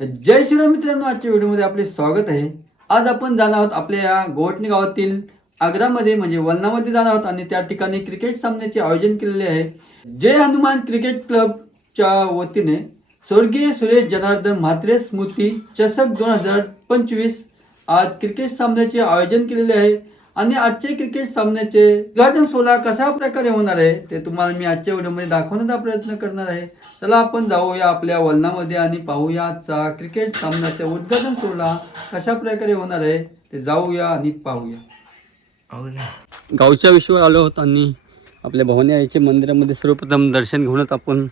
जय श्रीराम मित्रांनो, आजच्या व्हिडिओमध्ये आपले स्वागत आहे. आज आपण जाणार आहोत आपल्या या गोवटणे गावातील आग्रामध्ये म्हणजे वलनामध्ये जाणार आहोत आणि त्या ठिकाणी क्रिकेट सामन्याचे आयोजन केलेले आहे. जय हनुमान क्रिकेट क्लबच्या वतीने स्वर्गीय सुरेश जनार्दन म्हात्रे स्मृती चषक 2025 आज क्रिकेट सामन्याचे आयोजन केलेले आहे आणि आजचे क्रिकेट सामन्याचे उद्घाटन सोहळा कशा प्रकारे होणार आहे ते तुम्हाला मी आजच्या व्हिडिओमध्ये दाखवण्याचा प्रयत्न करणार आहे. चला आपण जाऊया आपल्या वलनामध्ये आणि पाहूया आजचा क्रिकेट सामन्याचा उद्घाटन सोहळा कशा प्रकारे होणार आहे ते जाऊया आणि पाहूया. गावच्या विषयावर आलो आहोत आणि आपल्या भवानी आईच्या मंदिरामध्ये सर्वप्रथम दर्शन घेऊनच आपण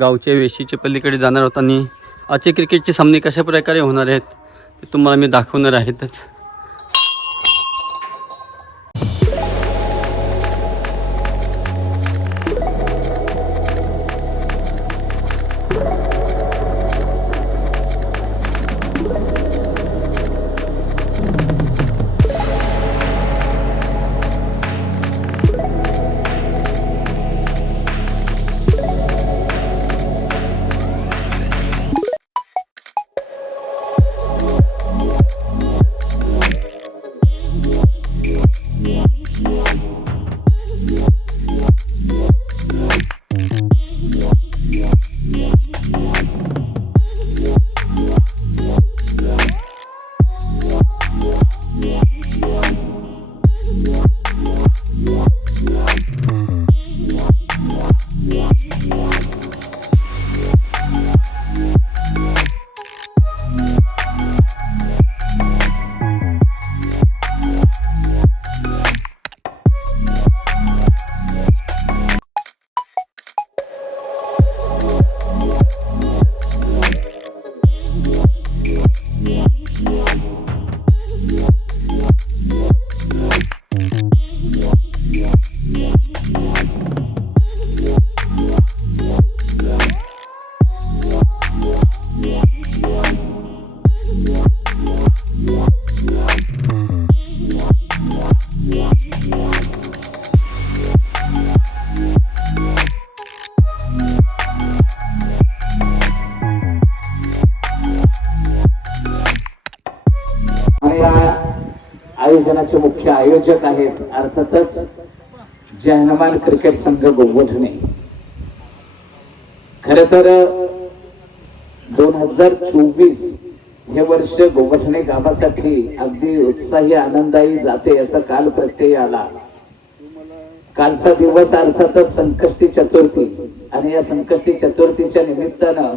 गावच्या वेशीच्या पलीकडे जाणार आहोत आणि आजचे क्रिकेटचे सामने कशा प्रकारे होणार आहेत ते तुम्हाला मी दाखवणार आहेतच. आयोजनाचे मुख्य आयोजक आहेत अर्थातच जय हनुमान क्रिकेट संघ गोवठणे. खर तर 2024 हे वर्ष गोवठणे गावासाठी अगदी उत्साही आनंदायी जाते याचा काल प्रत्यय आला. कालचा दिवस अर्थातच संकष्टी चतुर्थी आणि या संकष्टी चतुर्थीच्या निमित्तानं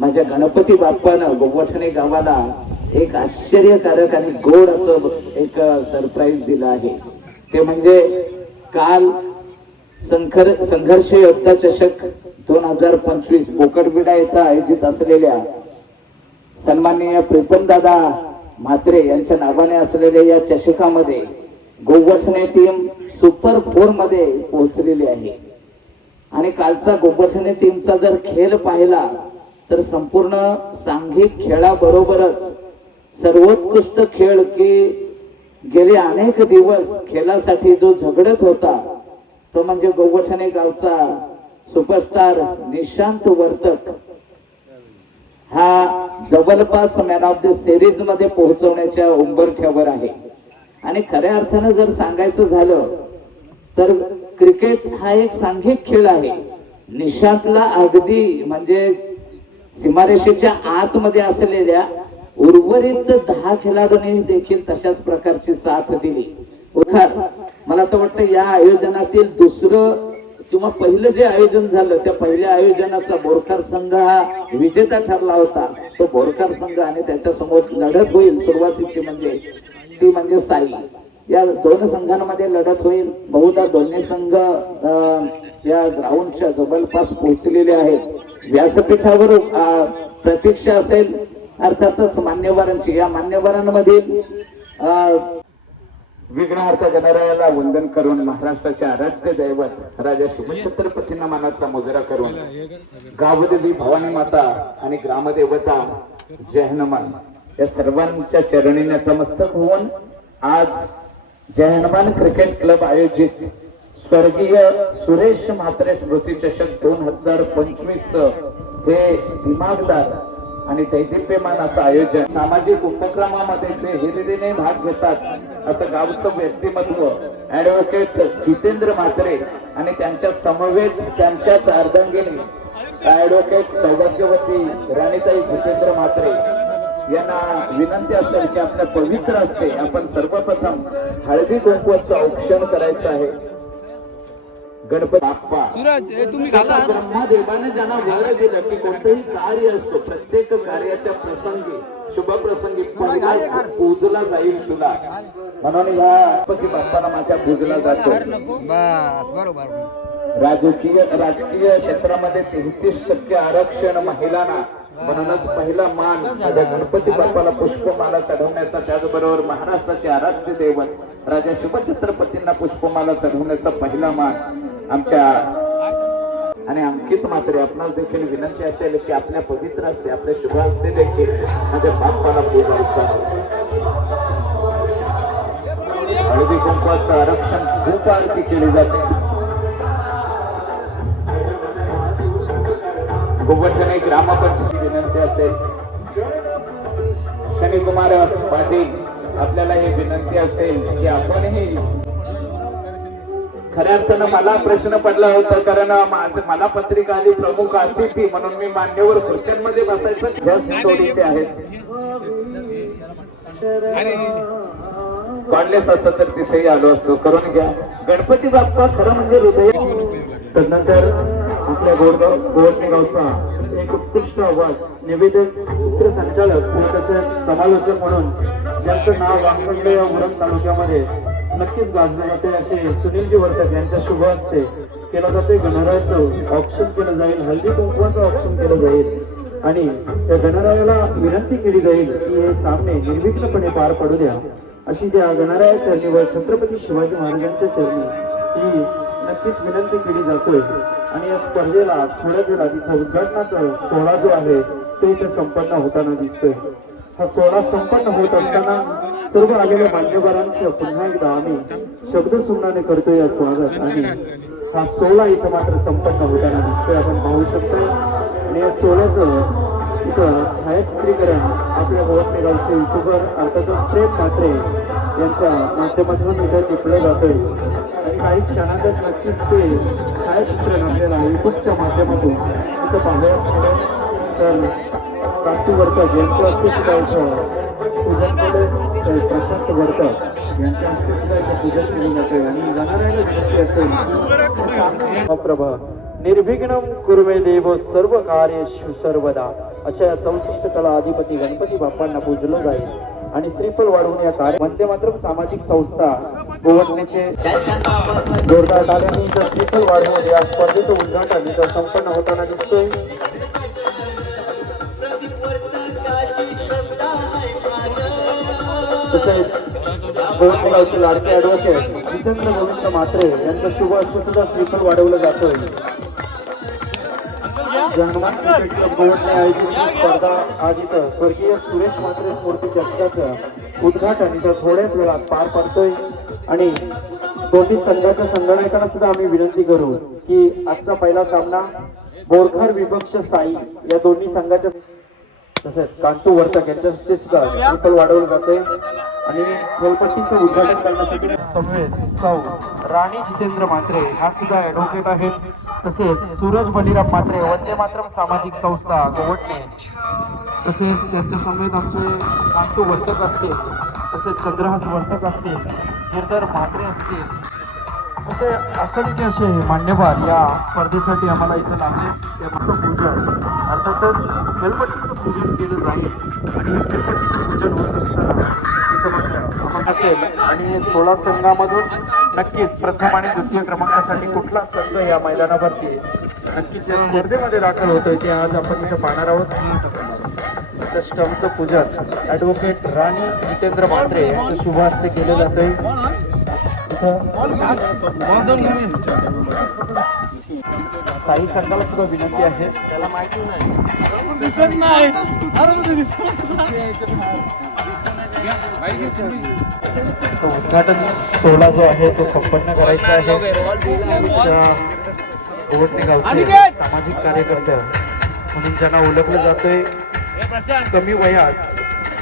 माझ्या गणपती बाप्पानं गोवठणे गावाला एक आश्चर्यकारक आणि गोड असं एक सरप्राईज दिलं आहे. ते म्हणजे काल संघर्ष योद्धा चषक 2025 बोकडबिडा येथे आयोजित असलेल्या सन्माननीय प्रीतमदादा म्हात्रे यांच्या नावाने असलेल्या या चषकामध्ये गोवठणे टीम सुपर 4 मध्ये पोहोचलेली आहे. आणि कालचा गोवठणे टीमचा जर खेळ पाहिला तर संपूर्ण सांघिक खेळाबरोबरच सर्वोत्कृष्ट खेळ की गेले अनेक दिवस खेळासाठी जो झगडत होता तो म्हणजे गोवठणे गावचा सुपरस्टार निशांत वर्तक हा जवळपास मॅन ऑफ द सिरीज मध्ये पोहोचवण्याच्या उंबरठ्यावर आहे. आणि खऱ्या अर्थानं जर सांगायचं झालं तर क्रिकेट हा एक सांघिक खेळ आहे. निशांतला अगदी म्हणजे सीमारेषेच्या आतमध्ये असलेल्या उर्वरित 10 खेळाडूंनी देखील तशाच प्रकारची साथ दिली. मला तर वाटतं या आयोजनातील दुसरं किंवा पहिलं जे आयोजन झालं त्या पहिल्या आयोजनाचा बोरकर संघ हा विजेता ठरला होता. तो बोरकर संघ आणि त्याच्या समोर लढत होईल सुरुवातीची म्हणजे साई. या दोन संघांमध्ये लढत होईल. बहुधा दोन्ही संघ या ग्राउंडच्या जवळपास पोहोचलेले आहेत. व्यासपीठावर प्रतीक्षा असेल अर्थातच मान्यवरांची. या मान्यवरांमधील विघ्नहर्ता गणरायाला वंदन करून महाराष्ट्राचे आराध्य दैवत राजा शिवछत्रपतींना मानाचा मुजरा करून गावदेवी भवानी माता आणि ग्रामदेवता जय हनुमान या सर्वांच्या चरणी नतमस्तक होऊन आज जय हनुमान क्रिकेट क्लब आयोजित स्वर्गीय सुरेश म्हात्रे स्मृती चषक 2025 हे दिमागदार आणि दैदिप्यमान असं आयोजन सामाजिक उपक्रमामध्ये जे हिरिरीने भाग घेतात असं गावचं व्यक्तिमत्व ऍडव्होकेट जितेंद्र म्हात्रे आणि त्यांच्या समवेत त्यांच्याच अर्धांगिनी ऍडव्होकेट सौभाग्यवती राणीताई जितेंद्र म्हात्रे यांना विनंती असेल की आपल्या पवित्र असते आपण सर्वप्रथम हळदी कुंकवाचं औक्षण करायचं आहे. गणपती बाप्पा ब्रह्मदेवाने ज्यांना वर दिलं की कोणतंही कार्य असतो प्रत्येक कार्याच्या प्रसंगी शुभ प्रसंगी पूजला जाईल तुला म्हणून या गणपती बाप्पाला माझ्या पूजला जातो. राजकीय क्षेत्रामध्ये 33% आरक्षण महिलांना म्हणूनच पहिला मान माझ्या गणपती बाप्पाला पुष्पमाला चढवण्याचा त्याचबरोबर महाराष्ट्राचे आराध्य दैवत राजा शिवछत्रपतींना पुष्पमाला चढवण्याचा पहिला मान आमच्या आणि अंकित म्हात्रे आपणास देखील विनंती असेल की आपल्या पवित्र असते आपल्या शुभ असते देखील माझ्या बाप्पाला पूजायचं. हळदी कुंकवाचं आरक्षण खूप आरती केली जाते. गोवर्धने ग्रामपंचायत विनंती असेल शनिकुमार पाटील आपल्याला हे विनंती असेल की आपणही खऱ्या अर्थानं मला प्रश्न पडला होता कारण मला पत्रिका आली प्रमुख अतिथी म्हणून मी मान्यवर खुर्च्यांमध्ये बसायचं ज्या सिटोडीचे आहेत कॉलेज असतं तर तिथेही आलो असतो. करून घ्या. गणपती बाप्पा खरं म्हणजे हृदय. तदनंतर आपल्या गोवटणे गावचा एक उत्कृष्ट आवाज निवेदक सूत्रसंचालक तसेच समालोचक म्हणून ज्यांचं नाव वांगंड या उरण तालुक्यामध्ये नक्कीच गाजले जाते असे सुनीलजी वर्तक यांच्या शुभ हस्ते केलं जाते. गणरायाचं ऑप्शन केलं जाईल, हल्दी कुंकवाचं ऑप्शन केलं जाईल आणि त्या गणरायाला विनंती केली जाईल की हे सामने निर्विघ्नपणे पार पडू द्या अशी त्या गणराया चरणी व छत्रपती शिवाजी महाराजांच्या चरणी ही नक्कीच विनंती केली जातोय. आणि या स्पर्धेला थोड्याच वेळात इथं उद्घाटनाचा सोहळा जो आहे तो इथे संपन्न होताना दिसतोय. हा सोहळा संपन्न होत असताना सर्व आलेल्या मान्यवरांचं पुन्हा एकदा आम्ही शब्दसुमनाने करतोय या स्वागत आणि हा सोहळा इथं मात्र संपन्न होताना दिसतोय आपण पाहू शकतो. आणि या सोहळ्याचं इथं छायाचित्रीकरण आपल्या गोवटणे गावचे युट्यूबर अर्थातच प्रेम म्हात्रे यांच्या माध्यमातून इथं टिपलं जातंय आणि काही क्षणातच नक्कीच ते छायाचित्रण आपल्याला युट्यूबच्या माध्यमातून इथं पाहायला मिळेल. तर क्रांती वर्तक यांच्या हस्ते सुद्धा इथं पूजन केलं. प्रशांत वर्तक यांच्या हस्ते सुद्धा इथं पूजन केलं जातंय आणि जाणाऱ्याला विनंती असेल प्रभा निर्विघ्नं कुर्मे देव सर्व कार्येषु सर्वदा अशा 64 कला अधिपती गणपती बाप्पांना पूजलं जाईल आणि श्रीफळ वाढवून या कार्य वंदे मातरम सामाजिक संस्था गोवटणेचे जोरदार टाळ्यांनी इथं श्रीफळ वाढवून या स्पर्धेचं उद्घाटन इथं संपन्न होताना दिसतोय. तसेच गोवटणे गावचे लाडके ऍडव्होकेट जितेंद्र गोविंद म्हात्रे यांच्या शुभ हस्ते सुद्धा श्रीफळ वाढवलं जातोय. हनुमान क्रिकेट क्लब गोवटणे आयोजित स्पर्धा आज इथं स्वर्गीय सुरेश म्हात्रे स्मृती चषकाचं उद्घाटन इथं थोड्याच वेळात पार पडतोय आणि दोन्ही संघाच्या संघटकांना सुद्धा आम्ही विनंती करू की आजचा पहिला सामना बोरखर विपक्ष साई या दोन्ही संघाच्या तसेच कांतू वर्तक यांच्या हस्ते सुद्धा श्रीफळ वाढवलं जाते आणि खेळपट्टीचं उद्घाटन करण्यासाठी समवेत सौ राणी जितेंद्र म्हात्रे हा सुद्धा ऍडव्होकेट आहेत. तसेच सूरज बलिराम म्हात्रे वंदे मातरम सामाजिक संस्था गोवटणे तसेच त्यांच्या समवेत आमचे कांतू वर्तक असतील तसेच चंद्रहास वर्तक असतील गिरधर म्हात्रे असतील असे असंख्य असे मान्यवर या स्पर्धेसाठी आम्हाला इथं लागले. त्याचं पूजन अर्थातच खेळपट्टीचं पूजन केलं जाईल आणि खेळपट्टीचं पूजन होत असताना इथं असेल आणि 16 संघामधून नक्कीच प्रथम आणि द्वितीय क्रमांकासाठी कुठला संघ या मैदानावरती नक्कीच या स्पर्धेमध्ये दाखल होतोय ते आज आपण इथं पाहणार आहोत. स्टंपचं पूजन ऍडव्होकेट राणी जितेंद्र म्हात्रे यांच्या शुभ हस्ते केले जाते. साई संघाला सुद्धा विनंती आहे त्याला माहिती नाही उद्घाटन सोहळा जो आहे तो संपन्न करायचा आहे. गोवटणे गावचे सामाजिक कार्यकर्ते म्हणून ज्यांना ओळखलं जातंय कमी वयात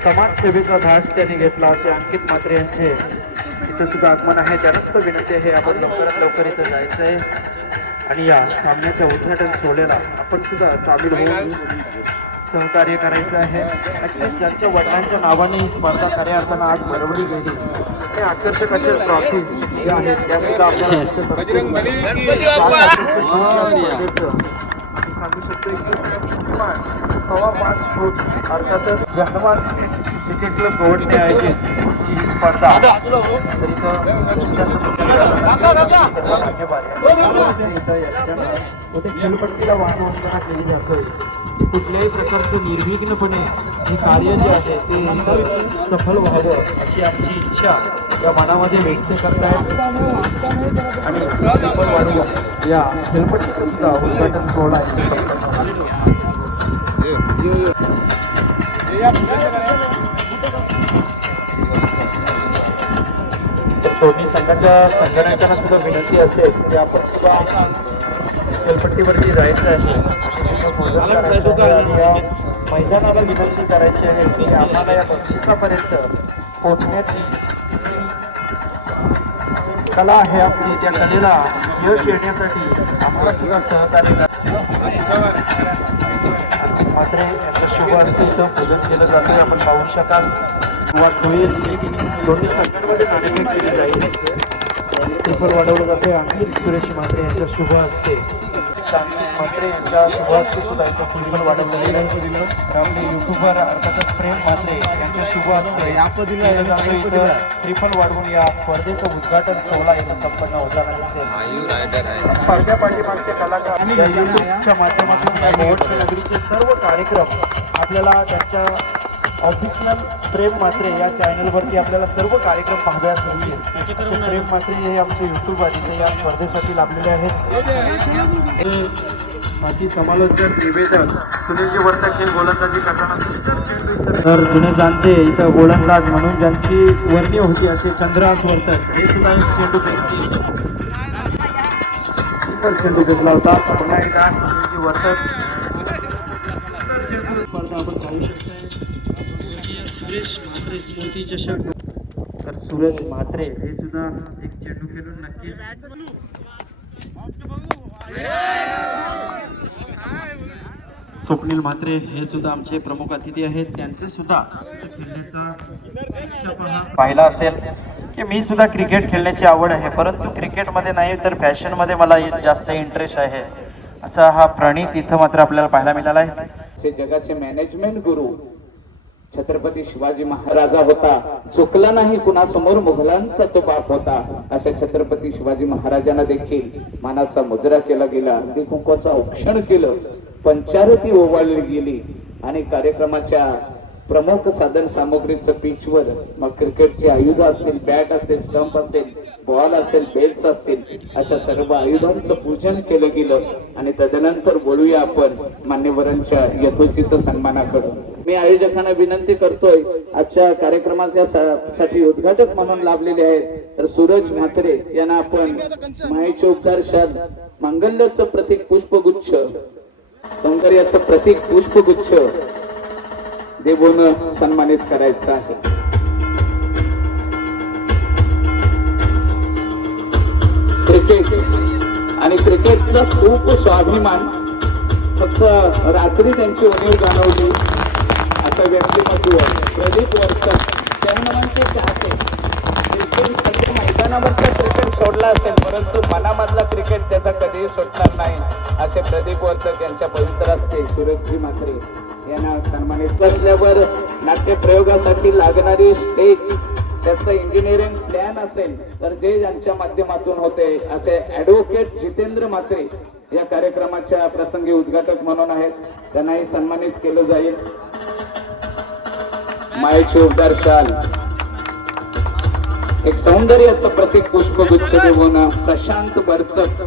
समाजसेवेचा ध्यास त्यांनी घेतला असे अंकित म्हात्रे यांचे इथं सुद्धा आगमन आहे. त्यांना सुद्धा विनंती आहे आपण लवकरात लवकर इथं जायचं आहे आणि या सामन्याच्या उद्घाटन सोहळ्याला आपण सुद्धा सामील होऊन सहकार्य करायचं आहे. नक्कीच ज्यांच्या वडिलांच्या नावाने ही स्पर्धा खऱ्या अर्थानं आज भरवली गेली हे आकर्षक अशा ट्रॉफी ज्या आहेत त्या सुद्धा आपल्याला दिसत असतील. मी सांगू शकतो की किमान 5.25 फूट अर्थातच जहानवान क्रिकेट क्लब गोवटने आयोजित ही स्पर्धा तर इथं खेळपट्टीला वाहन केली जातोय. कुठल्याही प्रकारचं निर्विघ्नपणे हे कार्य जे आहे ते सफल व्हावं अशी आमची इच्छा या मनामध्ये व्यक्त करतायत आणि सफल वाढवून या खेळपट्टीचं सुद्धा उद्घाटन सोहळा इथे संपन्न झाला. दोन्ही संघाच्या संघटनांना सुद्धा विनंती असेल की आपण सुद्धा खेळपट्टीवरती जायचं आहे आणि या मैदानाला विनंती करायची आहे की आम्हाला या बक्षिसापर्यंत पोहोचण्याची कला आहे आपली, त्या कलेला यश येण्यासाठी आम्हाला सुद्धा सहकार्य मात्र याचं शुभ हस्ते इथं पूजन केलं जातं. आपण पाहू शकाल सुरुवात होईल. दोन्ही संघांमध्ये नाणेफेक केली जाईल. पेपर वाढवलं जाते. अंकित सुरेश म्हात्रे यांच्या शुभ हस्ते अंकित म्हात्रे यांच्या शुभ हस्ते सुद्धा इथं फुटबॉल वाढवलेलं आहे. आपले युट्यूबर अर्थातच प्रेम म्हात्रे यांच्या शुभ हस्ते केलं जातं. इथं त्रिफल वाढवून या स्पर्धेचं उद्घाटन सोहळा इथं संपन्न होताना स्पर्धा पाठीमागचे कलाकार या युट्यूबच्या माध्यमातून या गोवटच्या नगरीचे सर्व कार्यक्रम आपल्याला त्यांच्या ऑफिशियल प्रेम म्हात्रे या चॅनलवरती आपल्याला सर्व कार्यक्रम पाहाव्यास मिळतील. असे प्रेम म्हात्रे हे आमचे युट्यूबर इथे या स्पर्धेसाठी लाभलेले आहेत. बाकी समालोचक निवेदक सुनीलजी वर्तक हे गोलंदाजी करताना तर जुने जाणते इथं गोलंदाज म्हणून ज्यांची वर्णी होती असे चंद्रहास वर्तक हे सुद्धा एक चेंडू फेकतील. चेंडू फेकला होता. पुन्हा एकदा सुनीलजी वर्तक स्पर्धा आपण पाहू शकता. सुरेश म्हात्रे स्मृती चषक तर सूरज म्हात्रे हे सुद्धा एक चेंडू खेळून नक्कीच स्वप्नील म्हात्रे हे सुद्धा आमचे प्रमुख अतिथी आहेत. त्यांचे सुद्धा खेळण्याचा इच्छा पाहिला असेल की मी सुद्धा क्रिकेट खेळण्याची आवड आहे, परंतु क्रिकेटमध्ये नाही तर फॅशनमध्ये मला जास्त इंटरेस्ट आहे असा हा प्रणित इथं मात्र आपल्याला पाहायला मिळाला आहे. जगाचे मॅनेजमेंट गुरु छत्रपती शिवाजी महाराजा होता. चुकला नाही कुणासमोर मुघलांचा तो बाप होता. अशा छत्रपती शिवाजी महाराजांना देखील मानाचा मुजरा केला गेला. अगदी कुंकवाचं औक्षण केलं. पंचारती ओवाळली गेली आणि कार्यक्रमाच्या प्रमुख साधन सामग्रीचं पिचवर मग क्रिकेटची आयुध असतील, बॅट असेल, स्टंप असेल, बॉल असेल, बेल्स असतील, अशा सर्व आयुधांचं पूजन केलं गेलं. आणि तदनंतर बोलूया आपण मान्यवरांच्या यथोचित सन्मानाकडे. मी आयोजकांना विनंती करतोय आजच्या कार्यक्रमाच्या साठी उद्घाटक म्हणून लाभलेले आहेत तर सूरज म्हात्रे यांना आपण मायेचे उपकार शाल, मांगल्याचं प्रतीक पुष्पगुच्छ, सौंदर्याचं प्रतीक पुष्पगुच्छ देऊन सन्मानित करायचं आहे. क्रिकेट आणि क्रिकेटचा खूप स्वाभिमान. फक्त रात्री त्यांची उणीव जाणवली असं व्यक्तिमत्व प्रदीप वर्तक चरणमांचे चाहते. क्रिकेट सध्या मैदानावरचा क्रिकेट सोडला असेल परंतु मनामधला क्रिकेट त्याचा कधीही सुटणार नाही असे प्रदीप वर्तक यांच्या पवित्र असते. सूरजजी म्हात्रे यांना सन्मानित असल्यावर नाट्य प्रयोगासाठी लागणारी स्टेज त्याचं इंजिनिअरिंग प्लॅन असेल तर जे यांच्या माध्यमातून होते असे ऍडव्होकेट जितेंद्र म्हात्रे या कार्यक्रमाच्या प्रसंगी उद्घाटक म्हणून आहेत. त्यांनाही सन्मानित केलं जाईल. मायेचे उबदार शाल, एक सौंदर्याचं प्रतीक पुष्पगुच्छ देऊन प्रशांत वर्तक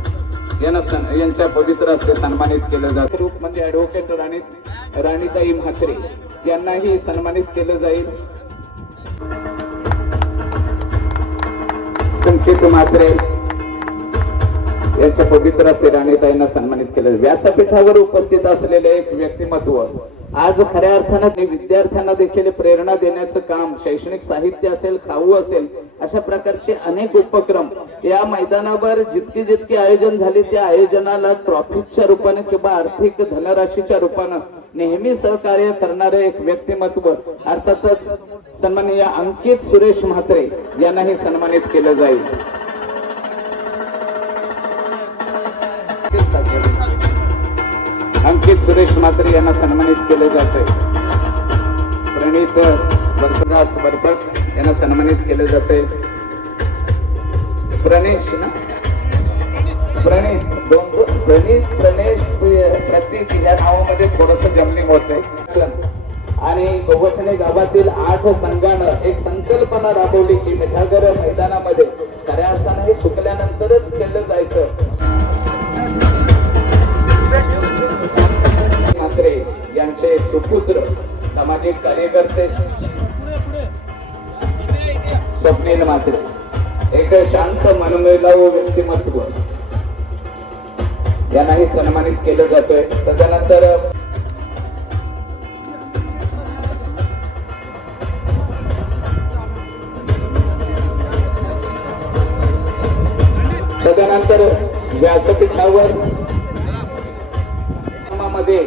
यांच्या पवित्र हस्ते सन्मानित केलं जातं. ग्रुप म्हणजे ऍडव्होकेट राणीताई म्हात्रे यांनाही सन्मानित केलं जाईल. संकेत म्हात्रे यांच्या पवित्र हस्ते राणीताईंना सन्मानित केलं. व्यासपीठावर उपस्थित असलेले एक व्यक्तिमत्व आज खऱ्या अर्थानं विद्यार्थ्यांना देखील प्रेरणा देण्याचं काम, शैक्षणिक साहित्य असेल, खाऊ असेल, अशा प्रकारचे अनेक उपक्रम या मैदानावर जितके आयोजन झाले त्या आयोजनाला ट्रॉफीच्या रूपाने किंवा आर्थिक धनराशीच्या रूपानं नेहमी सहकार्य करणारे एक व्यक्तिमत्व अर्थातच सन्माननीय अंकित सुरेश म्हात्रे यांनाही सन्मानित केलं जाईल. अंकित सुरेश म्हात्रे यांना सन्मानित केले जाते. प्रणित बरपदास बरपत यांना सन्मानित केले जाते. प्रणेश ना प्रणेश प्रतीक या नावामध्ये थोडस जमलिंग होतंय. आणि गोवठणे गावातील 8 संघानं एक संकल्पना राबवली की मिठागर मैदानामध्ये खऱ्या अर्थानं हे सुकल्यानंतरच खेळलं जायचं. म्हात्रे यांचे सुपुत्र सामाजिक कार्यकर्ते स्वप्नील म्हात्रे, एक शांत मनमिळावू व्यक्तिमत्व, यांनाही सन्मानित केलं जातोय. तदनंतर व्यासपीठावर मध्ये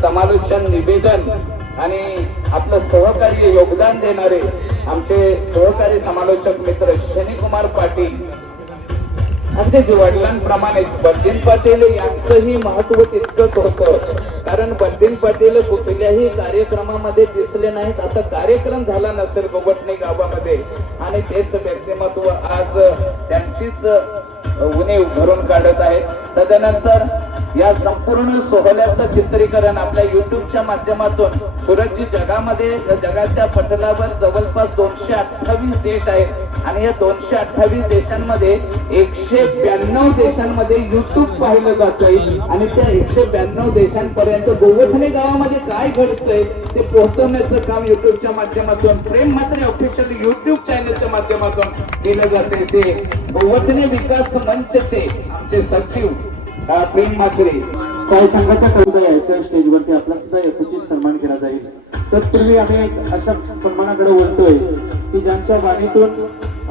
समालोचन, निवेदन आणि आपलं सहकार्य योगदान देणारे आमचे सहकारी समालोचक मित्र शनिकुमार पाटील, अगदी वडिलांप्रमाणेच बंदीन पाटील यांचंही महत्व तितकंच होतं. कारण बंदीन पाटील कुठल्याही कार्यक्रमामध्ये दिसले नाहीत, असा कार्यक्रम झाला नसेल गोवठणे गावामध्ये. आणि तेच व्यक्तिमत्व आज त्यांचीच उणीव भरून काढत आहे. तदनंतर या संपूर्ण सोहळ्याचं चित्रीकरण आपल्या युट्यूबच्या माध्यमातून सूरजजी जगाच्या पटलावर जवळपास 228 देश आहेत आणि या 228 देशांमध्ये 192 देशांमध्ये युट्यूब पाहिलं जातंय. आणि त्या 192 देशांपर्यंत गोवठणे गावामध्ये काय घडतंय ते पोहोचवण्याचं काम युट्यूबच्या माध्यमातून प्रेम म्हात्रे ऑफिशियल युट्यूब चॅनलच्या माध्यमातून केलं जाते. ते गोवठणे विकास मंचचे आमचे सचिव प्रेम म्हात्रे. साई संघाच्या कविता यायच्या स्टेजवरती आपला सुद्धा यथोचित सन्मान केला जाईल. तत्पूर्वी आम्ही अशा सन्मानाकडे वळतोय की ज्यांच्या वाणीतून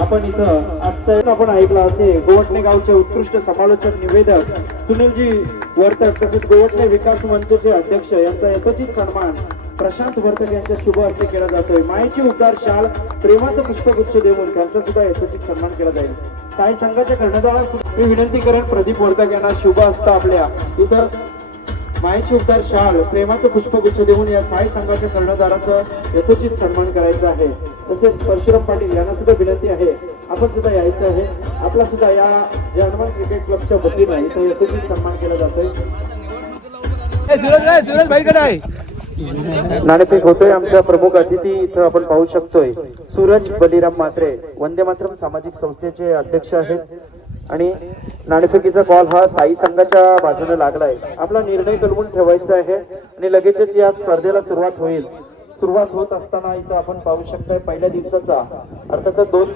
आपण इथं आजचा आपण ऐकला असे गोवठणे गावचे उत्कृष्ट समालोचक, निवेदक सुनीलजी वर्तक तसेच गोवठणे विकास मंचचे अध्यक्ष यांचा यथोचित सन्मान प्रशांत वर्तक यांच्या शुभ हस्ते केला जातोय. मायेची उद्गार शाल, प्रेमाचं पुष्पगुच्छ देऊन त्यांचा सुद्धा यथोचित सन्मान केला जाईल. साई संघाच्या कर्णधारास मी विनंती करेन प्रदीप वर्तक यांना शुभ हस्त आपल्या इथं मायेची उद्गार शाल, प्रेमाचं पुष्पगुच्छ देऊन या साई संघाच्या कर्णधाराचं यथोचित सन्मान करायचा आहे. तसेच परशुराम पाटील यांना सुद्धा विनंती आहे आपण सुद्धा यायचं आहे. आपला सुद्धा या हनुमान क्रिकेट क्लबच्या वतीने इथं यथोचित सन्मान केला जातोय. नाणेफेक होतोय. आमच्या प्रमुख अतिथी इथं आपण पाहू शकतोय सूरज बलिराम म्हात्रे, वंदे मातरम सामाजिक संस्थेचे अध्यक्ष आहेत. आणि नाणेफेकीचा कॉल हा साई संघाच्या बाजूने लागलाय. आपला निर्णय कलवून ठेवायचा आहे आणि लगेचच या स्पर्धेला सुरुवात होईल. सुरुवात होत असताना इथं आपण पाहू शकताय पहिल्या दिवसाचा अर्थात 2